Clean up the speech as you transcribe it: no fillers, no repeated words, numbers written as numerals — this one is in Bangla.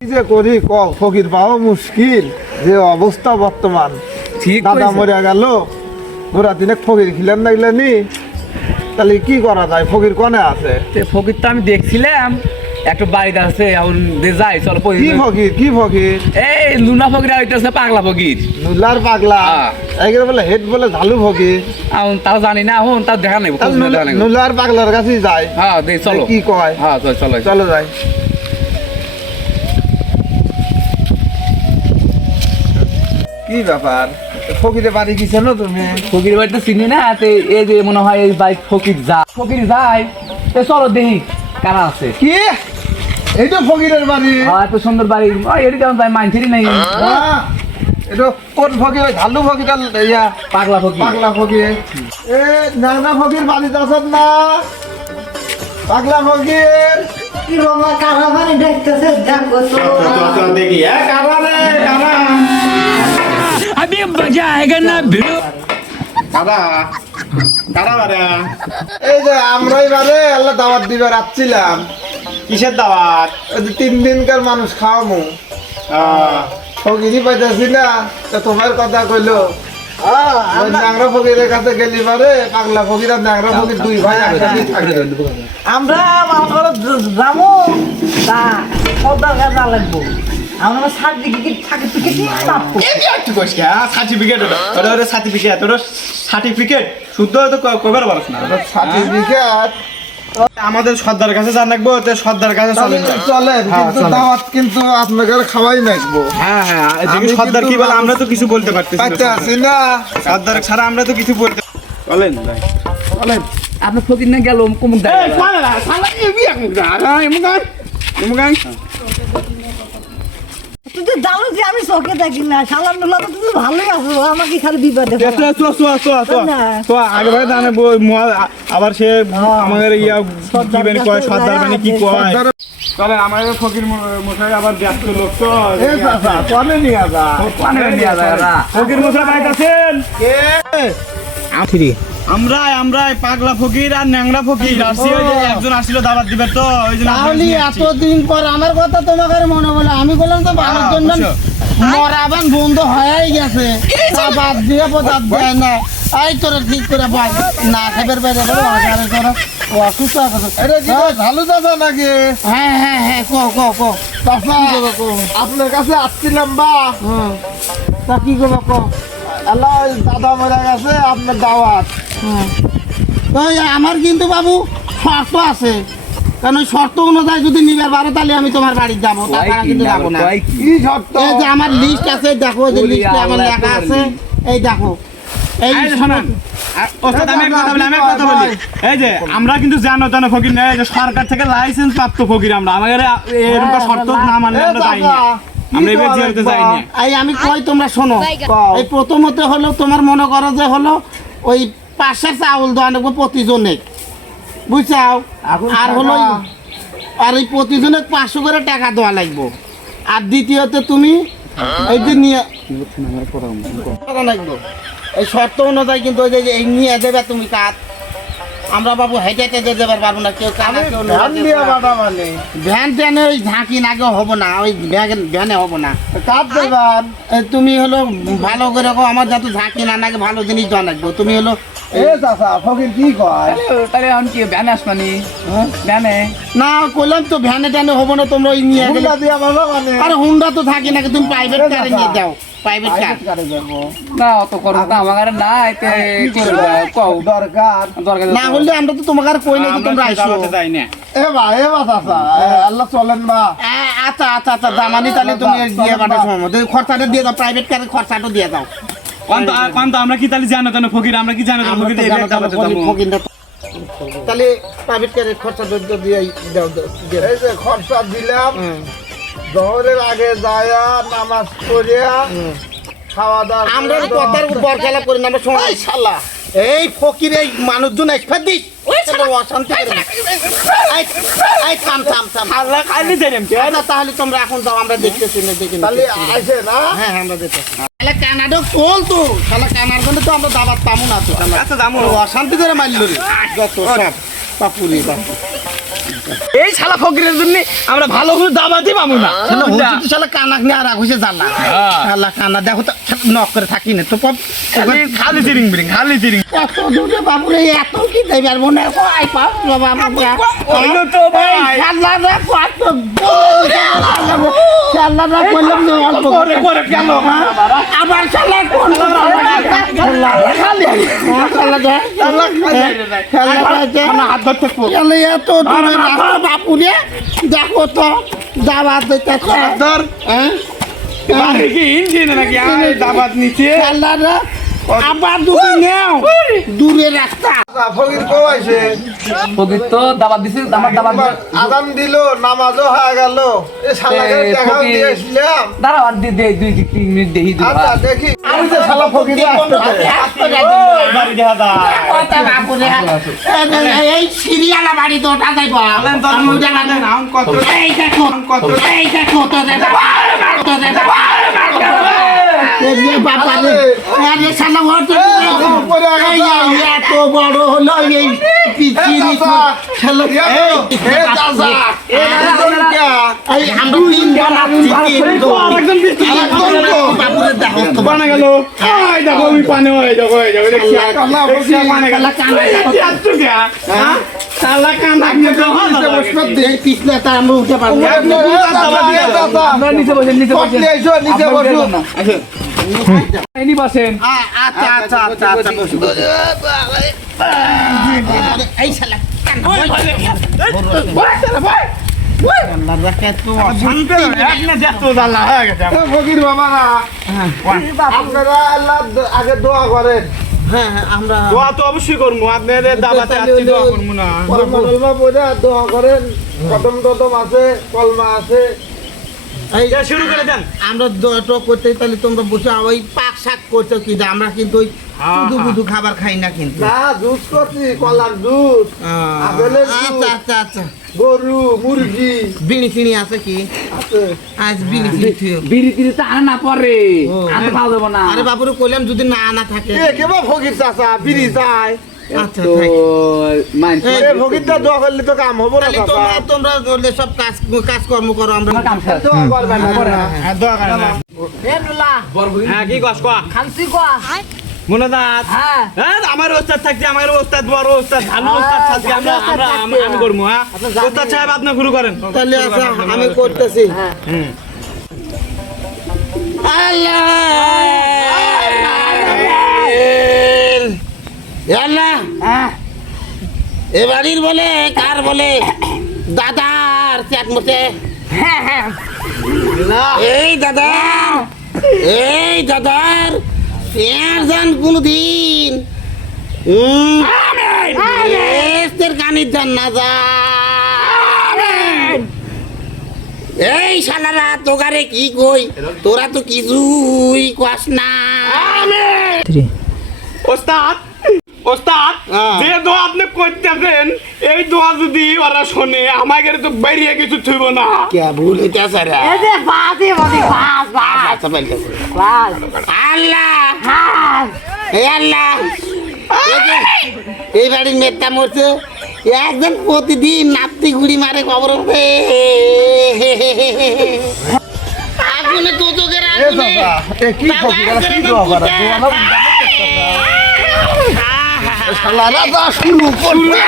কি যে করি ফকির পাওয়া মুশকিল, যে অবস্থা বর্তমান। ঠিক দাদা মরে গেল, ওরা দিনে ফকির খিলেন নাইলেনি, তাহলে কি করা যায়? ফকির কোনে আছে? ফকির তো আমি দেখছিলাম একটা বাড়িতে আছে, এখন যাই চল। কি ফকির? কি ফকির? এই লুনা ফকির হইতেছে পাগলা ফকির। নুলার পাগলা এগুলো বলে হেড বলে ঝালু ফকির। এখন তাও জানি না, এখন তার দেখা নেই। নুলার পাগলার কাছেই যায়। হ্যাঁ দেখ চলো। কি কয়? হ্যাঁ চলো চলো যাই। কি ব্যাপার? ফকিরের বাড়ি কি চেনো তুমি? ফকির বাড়িতে চিনি না, এই যে মনে হয় এই বাইক ফকির যায়। চলো দেখি কারা আছে। কি এই তো ফকিরের বাড়ি? এত সুন্দর বাড়ি, এটি কেমন যায় মাইনছেরই নাই। এটা কোন ফকির? ঝালু ফকির ইয়া পাগলা ফকির। পাগলা ফকির। এ নানা ফকির বাড়িতে আছেন না? পাগলা ফকির কি বাবা কারা মানে দেখতেছে? দেখো তো দেখি কারা রে কারা अभी मजा आएगा ना भिड़ो। কারা কারা বারে এই যে আমরাই বারে আল্লাহ দাওয়াত দিবার আসছিলাম। কিসের দাওয়াত? ওই যে 3 দিনকার মানুষ খাওয়ামু, ফকিরই পাইতেছি না, তো তোমার কথা কইলো। ওই ন্যাংরা ফকিরের কাছে গেলি পারে, পাগলা ফকির আর ন্যাংরা ফকির দুই ভাই একসাথে থাকে। আমরা যাবো তা সর্দার কাছে লাগবো। আমরা সার্টিফিকেট থাকে টিকিট পাবো। এই কি একটু কইছ সার্টিফিকেট ওটা সার্টিফিকেট ওটা সার্টিফিকেট শুদ্ধ তো কবার পারছ না। সার্টিফিকেট আমাদের সর্দার কাছে জান রাখবো, তো সর্দার কাছে চলেন চলেন, কিন্তু চলেন। দাওয়াত কিন্তু আপনাকে খাওয়াই নাকবো। হ্যাঁ আমি সর্দার কি কিন্তু বলে আমরা তো কিছু বলতে পারতেছি পাইতে না। আছি না। সর্দার ছাড়া আমরা তো কিছু বলতে চলেন ভাই চলেন। আপনার ফকির না গেল কুমুক এই শালা শালা এবি একমুক দা এমগান তুই তো জানো যে আমি চোখে দেখি না। শালার নুলা তো তুমি ভালোই আছো, আমাকে খালি বিপদে আগে ভাই জানে আবার সে আমাদের ইয়া কি বেন কয় সর্দার মানে কি কয় চলেন আমাদের ফকির মশাই আবার ব্যস্ত লোক তো এ চাচা কোনে নিয়ে যা? ফকির মশাই বাইক আছেন আখিরি আমরাই পাগলা ফকির আর ন্যাংরা ফকির আসছি। ওই যে একজন আসছিল দাওয়াত দিবে, তো ওই জন্য তাহলে এতদিন পর আমার কথা তোমাকে মনে বলে আমি বললাম তো ভালোর জন্য মরাবান বন্ধ হয়ে গেছে, তা বাদ দিয়ে পদার্থ দেয় না। এই তোরা ঠিক করে বল না খাবার বাইরে বলো আগারে তোরা অসুস্থ আছে। এটা কি ভালো চাচা নাকি? হ্যাঁ কো চাচা আপনার কাছে আসছিলাম বা তা কি করবো কো আল্লাহ ওই দাদা মরে গেছে, আপনার দাওয়াত। তো আমার কিন্তু বাবু শর্ত আছে, কারণ ওই শর্ত অনুযায়ী যদি নিবার পারো তাহলে আমি তোমার বাড়ি যাবো, তাছাড়া কিন্তু যাবো না। কি শর্ত? এই যে আমার লিস্ট আছে, দেখো যে লিস্টে আমার লেখা আছে, এই দেখো এই ওস্তাদ আমি একটা কথা বলি। এই যে আমরা কিন্তু জানো ফকির না, এই যে সরকার থেকে লাইসেন্স প্রাপ্ত ফকির আমরা। আমাদের এরকম শর্ত না মানলে আমরা যাই না, আমরা এবার জিয়ারতে যাই না। এই আমি কই তোমরা শোনো, এই প্রথমত হলো তোমার মনে করো যে হলো ওই 500 চাউল দেওয়া নেবো প্রতিজনে, বুঝছাও? আর হলো আর এই প্রতিজনে 500 করে টাকা দেওয়া লাগবো। আর দ্বিতীয়ত তুমি এই যে নিয়ে লাগবো এই শর্ত অনুযায়ী কিন্তু ওই যে এই নিয়ে দেবে তুমি কাজ। আমরা বাবু হেঁটে হেঁটে যেতে পারবো না, কেউ কানা কেউ ধান দিয়া বাটা মানে ভ্যান ট্যানে ওই ঝাঁকি নাগে হবো না, ওই ভ্যানে হবো না। কাজ দেবার। তুমি হলো ভালো করে কো, আমার যাতে ঝাঁকি না নাগে ভালো জিনিস জানাবো। তুমি হলো এ চাচা ফকির কি কয়? তাহলে এখন কি ভ্যানে আসবানি? ভ্যানে না কইলাম তো ভ্যানে ট্যানে হবো না, তোমরা ওই নিয়ে গেলে। হুন্ডা দিয়া বাবা মানে আরে হুন্ডা তো থাকি নাকি, তুমি প্রাইভেট কারে নিয়ে যাও, প্রাইভেট কার। কারে যাবো? না অত করো না আমার না, এতে কও দরকার দরকার না হলে আমরা তো তোমাকে আর কই না যে তোমরা আইসো। যাই না এ চাচা আল্লাহ চলেন বা। আচ্ছা জামানি, তাহলে তুমি দিয়ে বাটা সময় খরচাটা দিয়ে দাও, প্রাইভেট কারের খরচাটা দিয়ে দাও। কোন তো আমরা কি তাহলে জানো ফকির, আমরা কি জানো আমরা ফকির তো এই জানো একটা তো ফকিরটা। তাহলে প্রাইভেট কারের খরচাটা দিয়ে দাও। এই যে খরচা দিলাম, জহরের আগে যায়া নামাজ পড়িয়া খাওয়া দাওয়া আমরা কথার বরখেলা করি না, আমরা সময় শালা এই ফকির এই মানুষজন একফার দিস অশান্তি করে না। এই থাম আল্লাহ খালি দেন আচ্ছা, তাহলে তোমরা এখন যাও, আমরা দেখতেছি না দেখি তাহলে আসে না। হ্যাঁ আমরা দেখতেছি। তাহলে কানাডা চল তো, শালা কানার জন্য তো আমরা দাবাত পাবো না তো। আচ্ছা যাবো। অশান্তি করে মারল রে যত সব বাপুরি বাপু। এই শালা ফকিরের জন্য আমরা ভালো করে দাবাতে পাবো না শালা হচ্ছে তো শালা কানাক নিয়ে আর হইছে জ্বালা শালা কানা দেখো তো নক করে থাকি না তো খালি চিরিং বিরিং খালি চিরিং এত দূরে বাবুরে এত কি দেবে আর মনে হয় পাপ বাবু হইলো তো ভাই শালা রে কত শালা রে বললাম যে অল্প করে করে কেন আবার শালা কোন শালা খালি শালা রে শালা হাত ধরতে শালা এত দূরে রাস্তা বাপুরে দেখো তো দাওয়াত দিতেছে ধর হ্যাঁ বাড়ি কি ইঞ্জিন নাকি দাবাত নিচে শালা রে আবার দূরে নেও দূরে রাস্তা ফকির কো আইছে ফকির তো দাবাত দিছে আমার দাবাত আদান দিল নামাজও হয়ে গেল এ শালাকে এ, দেখাও ফকির। দিয়েছিলাম দাঁড়াও আর দে 2-3 মিনিট দেখি আচ্ছা দেখি আমি যে শালা ফকির বাড়ি দেখা দা কথা বাপুরে এই সিরিয়ালা বাড়ি তো ওটা যাইব এই দেখো তো বাবা রে আরে শালা ওর এত বড় হলো এই পিছিয়ে শালা এই চাচা এই আমরা তিন আরেকজন বৃষ্টি বাপুরে দেখো তো বানা গেল এই দেখো ওই পানে ওই দেখো দেখছি পানে গেল শালা কান্দা নিয়ে তো এই পিছলাটা আমরা উঠে পারবো আপনারা নিচে বসেন নিচে বসেন নিচে বসো এনি বসেন আচ্ছা আচ্ছা আচ্ছা আচ্ছা বসো এই শালা আল্লাহ রাখে তো ফকির বাবারা আপনারা আল্লাহ আগে দোয়া করেন হ্যাঁ আমরা দোয়া তো অবশ্যই করবো আপনাদের দাবাতে আসছি দোয়া করবো না কলমা টলমা পড়ে দোয়া করেন কদম টদম আছে কলমা আছে এই শুরু করে দেন আমরা দোয়াটা করতে তাহলে তোমরা বসে ওই পাক শাক করছো কি আমরা কিন্তু ওই শুধু বুধু খাবার খাই না কিন্তু না জুস করছি কলার জুস আপেলের আচ্ছা জুস আচ্ছা আচ্ছা গরু মুরগি বিড়ি ফিনি আছে কি আছে আজ বিড়ি ফিনি থিও বিড়ি টিড়ি তো আনা না পরে ও। আমি খাওয়া দেবো না আরে বাবুরে কইলাম যদি না আনা থাকে এ কেবা ফকির চাচা বিড়ি চায় আচ্ছা তো থাক। মাইন্ড এই, এ ফকিরটা দোয়া করলে তো কাম হবো না তাহলে চাচা তোমরা তোমরা সব কাজকর্ম করো আমরা আমার কাম শেষ দোয়া করবেন না দোয়া করেন না বরগুড়ি হ্যাঁ কি কস কোয়া খানসি কোয়া মনে দাঁত হ্যাঁ হ্যাঁ আমার ওস্তাদ থাকছে আমার ওস্তাদ বড় ওস্তাদ ভালো ওস্তাদ থাকছে আমরা আমরা আমি করবো হ্যাঁ ওস্তাদ সাহেব আপনি শুরু করেন তাহলে আচ্ছা আমি করতেছি হুম আল্লাহ এ বাড়ির বলে কার বলে দাদার চ্যাট মতে এই দাদার এর যান কোনদিন কানির যান না যা এই শালারা তোগারে কি কই তোরা তো কিছুই কস না ওস্তাদ ওস্তাদ হ্যাঁ। যে দোয়া আপনি করতেছেন এই দোয়া যদি ওরা শোনে আমাকে তো বাইরে কিছু থইব না কে ভুল হইতেছে রে এই যে বাসে বাসে বাস বাস আচ্ছা বলতেছে বাস আল্লাহ বাস এই আল্লাহ এই বাড়ির মেয়েটা মরছে একজন প্রতিদিন নাপতি গুড়ি মারে খবর আগুনে তোদের এ আগুনে চাচা এ কি ফকির কি দোয়া করে দোয়া না শালা রাজা শুরু করবে